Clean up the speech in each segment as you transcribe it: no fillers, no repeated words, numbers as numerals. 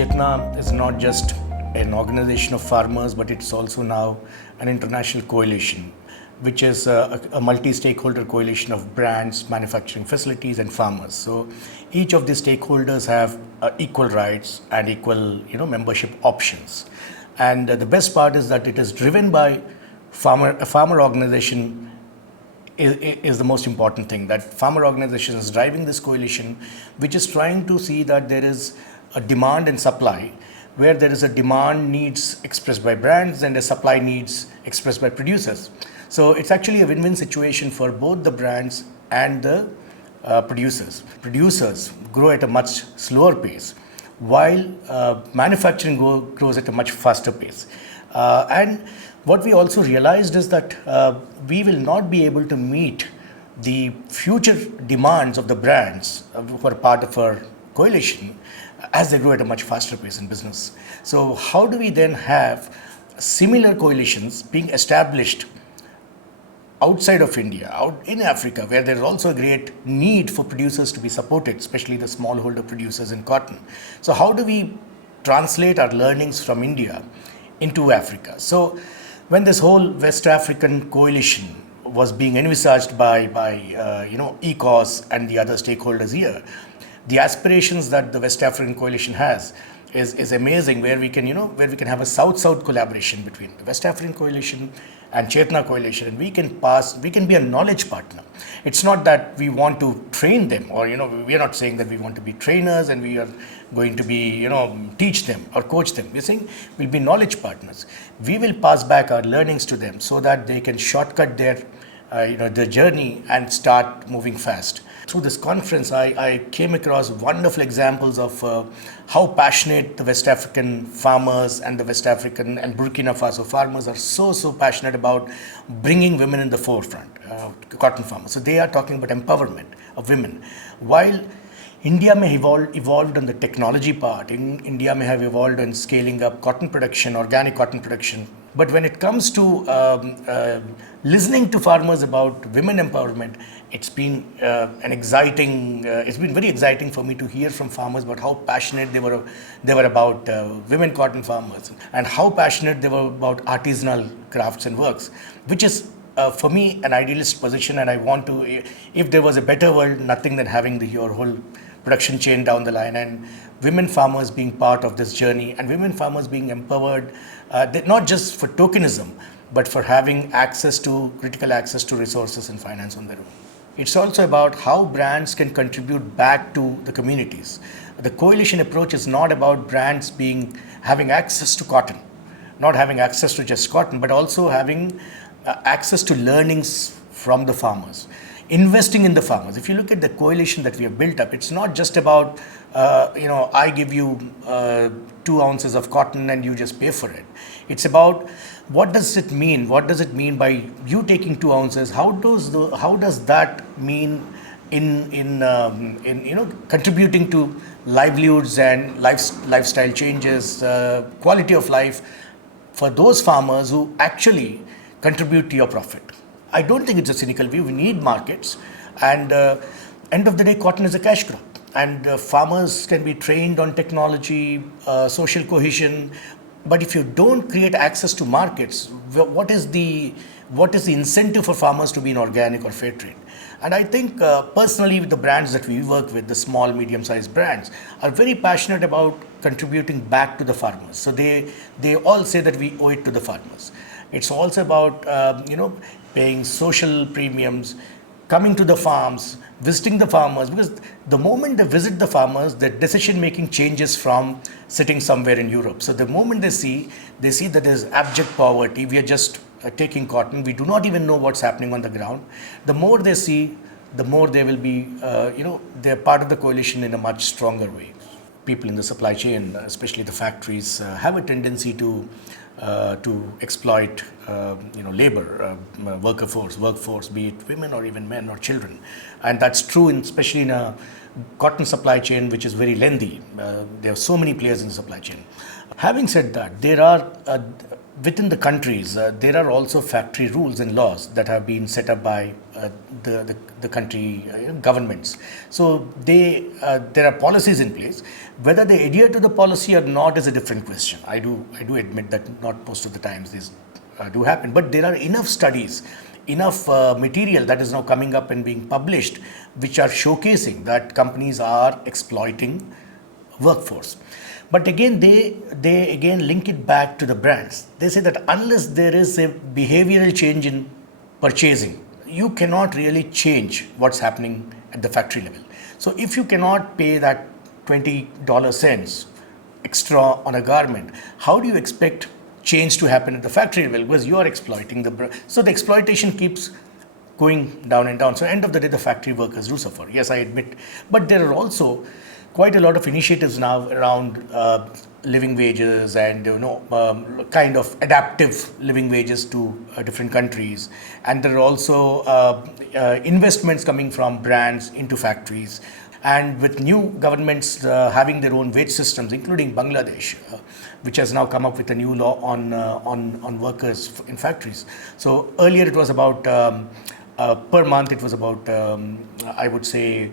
Chetna is not just an organization of farmers, but it's also now an international coalition, which is a multi-stakeholder coalition of brands, manufacturing facilities, and farmers. So each of these stakeholders have equal rights and equal, membership options. And the best part is that it is driven by a farmer organization is the most important thing. That farmer organization is driving this coalition, which is trying to see that there is a demand and supply, where there is a demand needs expressed by brands and a supply needs expressed by producers. So it's actually a win-win situation for both the brands and the producers. Producers grow at a much slower pace, while manufacturing grows at a much faster pace. And what we also realized is that we will not be able to meet the future demands of the brands who are part of our coalition as they grow at a much faster pace in business. So how do we then have similar coalitions being established outside of India, out in Africa, where there is also a great need for producers to be supported, especially the smallholder producers in cotton? So how do we translate our learnings from India into Africa? So when this whole West African coalition was being envisaged by ECOS and the other stakeholders here, the aspirations that the West African coalition has is amazing, where we can have a South-South collaboration between the West African coalition and Chetna Coalition, and we can be a knowledge partner. It's not that we want to train them, or we are not saying that we want to be trainers and we are going to be teach them or coach them. We're saying we'll be knowledge partners. We will pass back our learnings to them so that they can shortcut their journey and start moving fast. Through this conference, I came across wonderful examples of how passionate the West African farmers and the West African and Burkina Faso farmers are so passionate about bringing women in the forefront, cotton farmers. So they are talking about empowerment of women. While India may have evolved on the technology part, India may have evolved in scaling up cotton production, organic cotton production, but when it comes to listening to farmers about women empowerment, it's been it's been very exciting for me to hear from farmers about how passionate they were about women cotton farmers, and how passionate they were about artisanal crafts and works, which is for me an idealist position. And I want to, if there was a better world, nothing than having your whole production chain down the line, and women farmers being part of this journey, and women farmers being empowered, not just for tokenism, but for having critical access to resources and finance on their own. It's also about how brands can contribute back to the communities. The coalition approach is not about brands having access to cotton, not having access to just cotton, but also having access to learnings from the farmers, investing in the farmers. If you look at the coalition that we have built up, it's not just about, I give you 2 ounces of cotton and you just pay for it. It's about, what does it mean? What does it mean by you taking 2 ounces? How does that mean in contributing to livelihoods and lifestyle changes, quality of life for those farmers who actually contribute to your profit? I don't think it's a cynical view. We need markets, and end of the day, cotton is a cash crop, and farmers can be trained on technology, social cohesion. But if you don't create access to markets, what is the incentive for farmers to be in organic or fair trade? And I think personally, with the brands that we work with, the small, medium-sized brands, are very passionate about contributing back to the farmers. So they all say that we owe it to the farmers. It's also about paying social premiums, coming to the farms, visiting the farmers, because the moment they visit the farmers, the decision making changes from sitting somewhere in Europe. So the moment they see that there's abject poverty, we are just taking cotton, we do not even know what's happening on the ground. The more they see, the more they will be, they're part of the coalition in a much stronger way. People in the supply chain, especially the factories, have a tendency to exploit labor, workforce, be it women or even men or children. And that's true especially in a cotton supply chain, which is very lengthy. There are so many players in the supply chain. Having said that, within the countries, there are also factory rules and laws that have been set up by the country governments. So there are policies in place. Whether they adhere to the policy or not is a different question. I do admit that not most of the times this do happen, but there are enough studies, enough material that is now coming up and being published, which are showcasing that companies are exploiting workforce. But again, they again link it back to the brands. They say that unless there is a behavioral change in purchasing, you cannot really change what's happening at the factory level. So if you cannot pay that $20 cents extra on a garment, how do you expect change to happen at the factory level? Because you are exploiting the brand. So the exploitation keeps going down and down. So end of the day, the factory workers do suffer. Yes, I admit. But there are also quite a lot of initiatives now around living wages and kind of adaptive living wages to different countries, and there are also investments coming from brands into factories, and with new governments having their own wage systems, including Bangladesh, which has now come up with a new law on workers in factories. So earlier it was about per month it was about I would say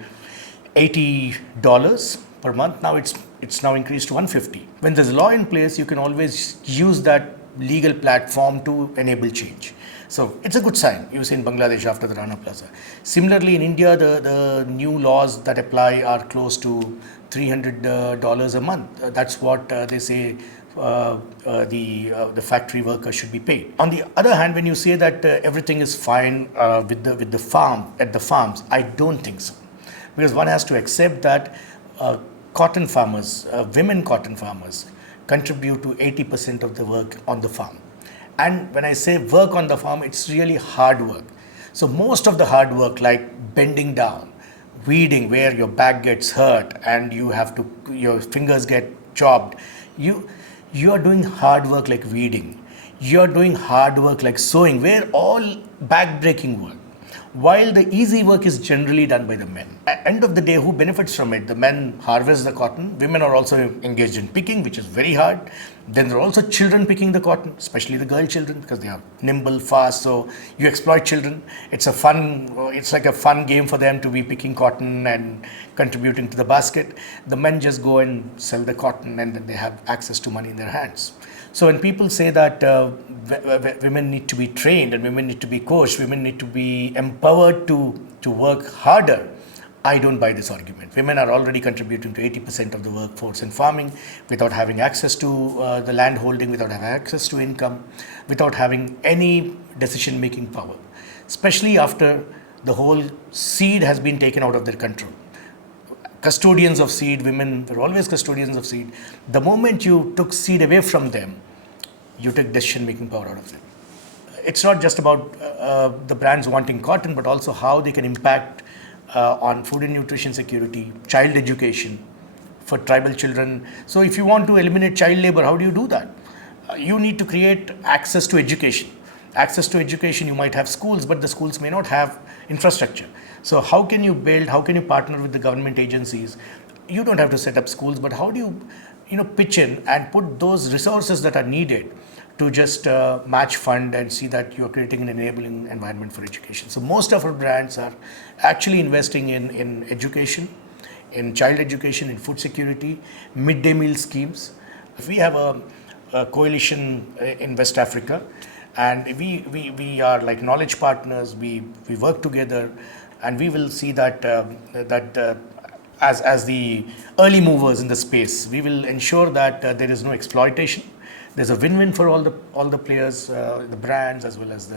$80 per month. Now it's now increased to $150. When there's a law in place, you can always use that legal platform to enable change. So it's a good sign, you see, in Bangladesh after the Rana Plaza. Similarly, in India, the new laws that apply are close to $300 a month. That's what they say the factory worker should be paid. On the other hand, when you say that everything is fine with the farms, I don't think so. Because one has to accept that cotton farmers, women cotton farmers, contribute to 80% of the work on the farm. And when I say work on the farm, it's really hard work. So most of the hard work, like bending down, weeding where your back gets hurt and your fingers get chopped, you are doing hard work like weeding. You're doing hard work like sewing, where all back-breaking work. While the easy work is generally done by the men. At the end of the day, who benefits from it? The men harvest the cotton. Women are also engaged in picking, which is very hard. Then there are also children picking the cotton, especially the girl children, because they are nimble, fast. So you exploit children. It's like a fun game for them to be picking cotton and contributing to the basket. The men just go and sell the cotton, and then they have access to money in their hands. So when people say that women need to be trained and women need to be coached, women need to be empowered to work harder, I don't buy this argument. Women are already contributing to 80% of the workforce in farming without having access to the land holding, without having access to income, without having any decision-making power, especially after the whole seed has been taken out of their control. Custodians of seed, women were always custodians of seed. The moment you took seed away from them, you took decision-making power out of them. It's not just about the brands wanting cotton, but also how they can impact on food and nutrition security, child education for tribal children. So if you want to eliminate child labor, how do you do that? You need to create access to education. Access to education, you might have schools, but the schools may not have infrastructure. So how can you partner with the government agencies? You don't have to set up schools, but how do you pitch in and put those resources that are needed to just match fund and see that you're creating an enabling environment for education. So most of our brands are actually investing in education, in child education, in food security, midday meal schemes. We have a coalition in West Africa, and we are like knowledge partners. We work together, and we will see that as the early movers in the space, we will ensure that there is no exploitation. There's a win-win for all the players, the brands as well as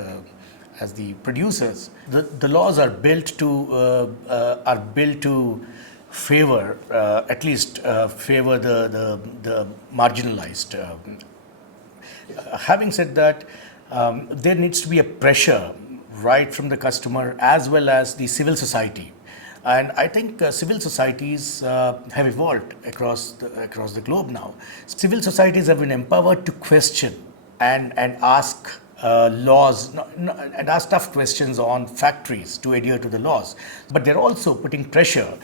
the producers. The laws are built to favor at least favor the marginalized. Having said that, there needs to be a pressure right from the customer as well as the civil society. And I think civil societies have evolved across the globe now. Civil societies have been empowered to question and ask laws and ask tough questions on factories to adhere to the laws. But they're also putting pressure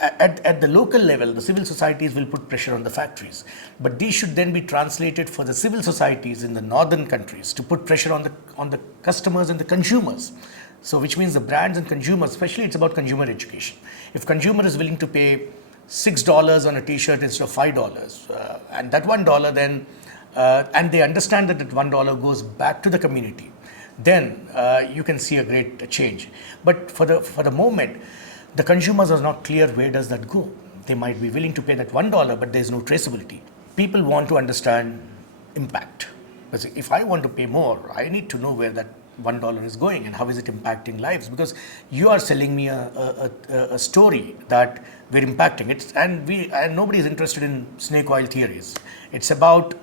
at the local level. The civil societies will put pressure on the factories, but these should then be translated for the civil societies in the northern countries to put pressure on the customers and the consumers. So which means the brands and consumers, especially it's about consumer education. If consumer is willing to pay $6 on a t-shirt instead of $5, and that $1 then and they understand that $1 goes back to the community, then you can see a great change. But for the moment, the consumers are not clear where does that go. They might be willing to pay that $1, but there is no traceability. People want to understand impact. Because if I want to pay more, I need to know where that $1 is going and how is it impacting lives. Because you are selling me a story that we're impacting it, and nobody is interested in snake oil theories. It's about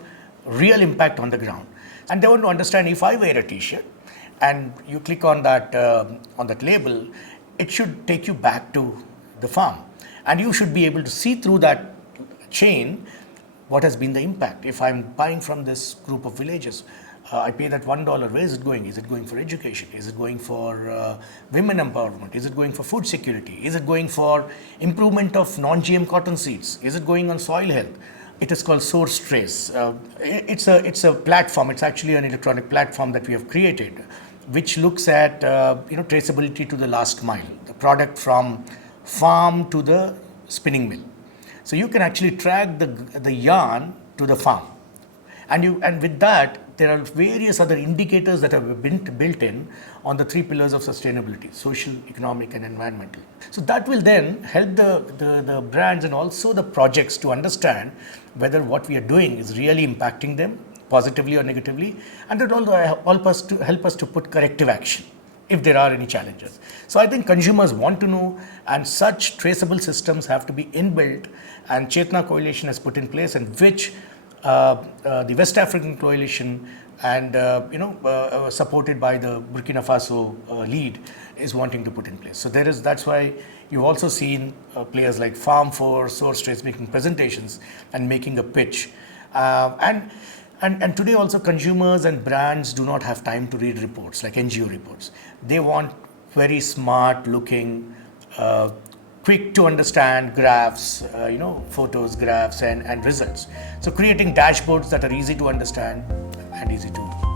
real impact on the ground. And they want to understand, if I wear a t-shirt and you click on that label, it should take you back to the farm, and you should be able to see through that chain what has been the impact. If I'm buying from this group of villages, I pay that $1, where is it going? Is it going for education? Is it going for women empowerment? Is it going for food security? Is it going for improvement of non-GM cotton seeds? Is it going on soil health? It is called Source Trace. It's a platform. It's actually an electronic platform that we have created, which looks at traceability to the last mile, the product from farm to the spinning mill. So you can actually track the yarn to the farm, and with that there are various other indicators that have been built in on the three pillars of sustainability: social, economic, and environmental. So that will then help the brands and also the projects to understand whether what we are doing is really impacting them positively or negatively, and that will help us to put corrective action if there are any challenges. So I think consumers want to know, and such traceable systems have to be inbuilt, and Chetna Coalition has put in place, and which the West African Coalition and supported by the Burkina Faso lead is wanting to put in place. So that's why you've also seen players like Farm Force, Source Trace making presentations and making a pitch. And today also consumers and brands do not have time to read reports like NGO reports. They want very smart looking, quick to understand graphs, photos, graphs and results. So creating dashboards that are easy to understand and easy to